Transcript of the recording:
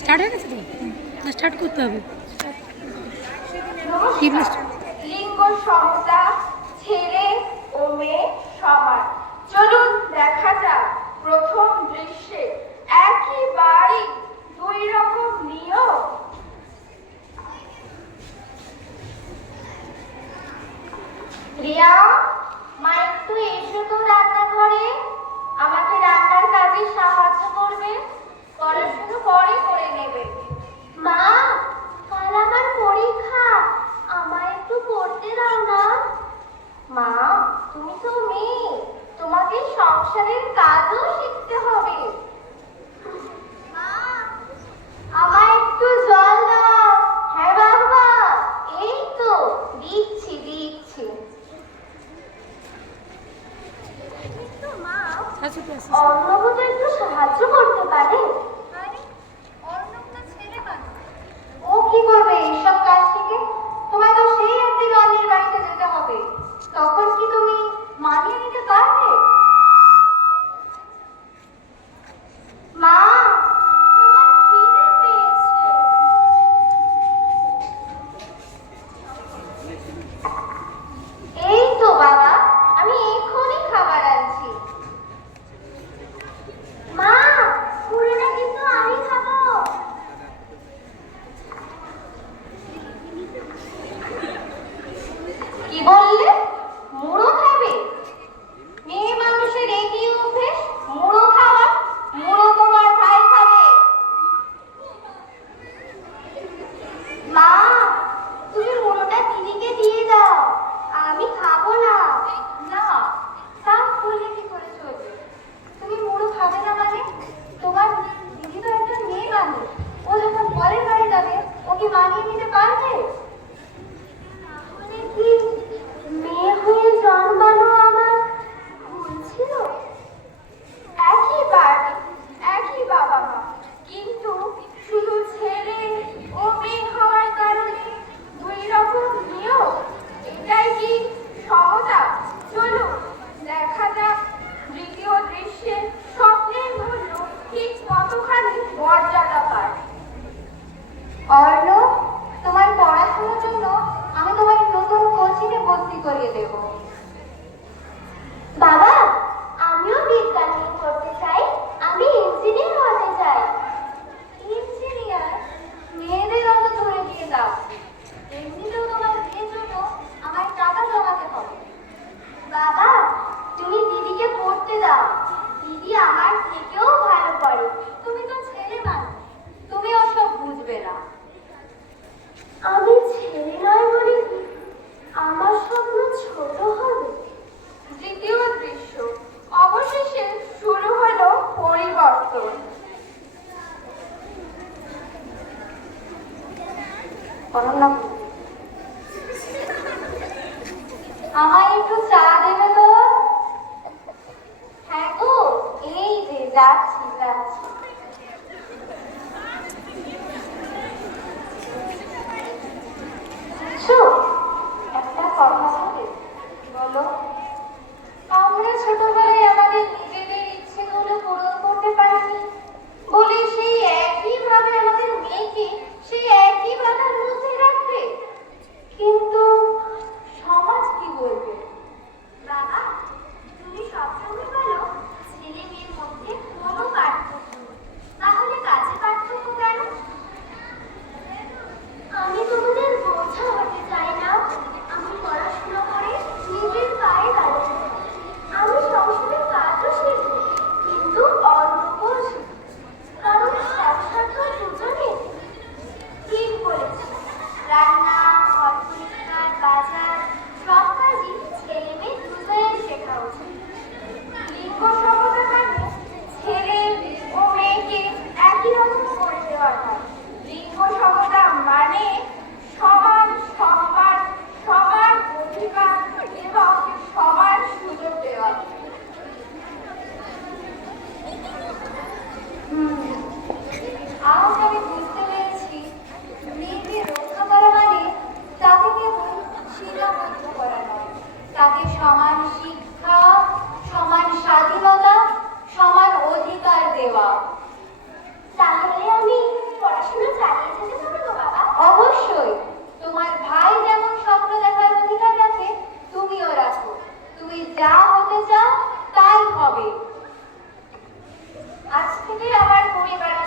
Start হয়ে গেছে তো? না, স্টার্ট করতে হবে। লিঙ্গ সমতা, ছেলে ও মেয়ে সমান। চলুন দেখা যাক প্রথম দৃশ্যে একই বাড়ি দুই রকম নিয়ম। রিয়া, মা একটু এসো তো রান্নাঘরে, আমাকে রান্নার কাজে সাহায্য করবে। পড়াশুনো পরে করে নেবে। মা, কাল আমার পরীক্ষা, আমায় একটু পড়তে দাও না। মা, তুমি তো মেয়ে, তোমাকে সংসারের কাজও শিখতে হবে। মা, আমায় একটু জল দাও। হ্যাঁ বাবা, এই তো দিচ্ছি দিচ্ছি। অর্ণব তো একটু সাহায্য করতে পারে। ও কি করবে এইসব কাজ থেকে? তোমায় তো সেই একদিন রানীর বাড়িতে যেতে হবে, তখন কি তুমি মানিয়ে নিতে পারবে? মা, আমার খিদে পেয়েছে। এই তো বাবা, আমি এক্ষুনি খাবার আনছি। মা, পুরোটা কিন্তু আমি খাবো। কি বললে? মুড়ো খাবে? মেয়ে মানুষের একই অভ্যেস, মুড়ো খাওয়া। মুড়ো তোমার ভাই খাবে। মা, তুমি মুড়োটা দিদিকে দিয়ে দাও, আমি খাবো না। না, তা বললে কি করে চলবে? তুমি মুড়ো খাবে না মানে? তোমার দিদি তো একজন মেয়ে মানুষ, ও যখন পরের বাড়ি যাবে ও কি মানিয়ে নিতে পারবে? তাহলে কি মেয়ে হয়ে জন্মানো আমার ভুল ছিল? একই বাড়ি, একই বাবা মা, কিন্তু শুধু ছেলে ও মেয়ে হওয়ার কারণে দুই রকম নিয়ম। এটাই কি সমতা? চলো দেখা যাক দ্বিতীয় দৃশ্যে স্বপ্নের মূল্য ঠিক কতখানি মর্যাদা পায়। অর্ণব, তোমার পড়াশোনার জন্য আমি তোমাকে নতুন কোচিংয়ে ভর্তি করিয়ে দেব। বাবা, আমিও বিজ্ঞান নিয়ে পড়তে চাই, আমি ইঞ্জিনিয়ার হতে চাই। ইঞ্জিনিয়ার? মেয়েদের অত ধরে দিয়ে দাও, এমনিতেও তোমার বিয়ের জন্য আমার টাকা জমাতে হবে। বাবা, তুমি দিদিকে পড়তে দাও, দিদি আমার থেকেও ভালো পড়ে। তুমি তো ছেলে মানুষ, তুমি ওসব বুঝবে না। আমি ছেলে নয় বলে কি আমার স্বপ্ন ছোট হবে? দ্বিতীয় দৃশ্য, অবশেষে শুরু হলো পরিবর্তন। আমায় একটু চা দেবে তো? হ্যাঁ গো, এই যে যাচ্ছি যাচ্ছি। একটা কথা বলি, বলো। আমরা ছোটবেলায় আমাদের নিজেদের ইচ্ছেগুলো পূরণ করতে পারিনি বলে সেই একইভাবে আমাদের মেয়েকে সেই একই বাধার মধ্যে রাখবে, কিন্তু সমাজ কি বলবে? বাবা, তুমি সবসময় বলো ছেলে মেয়ের মধ্যে কোনো পার্থক্য নেই। হবে। আজ থেকে আমার পরিবার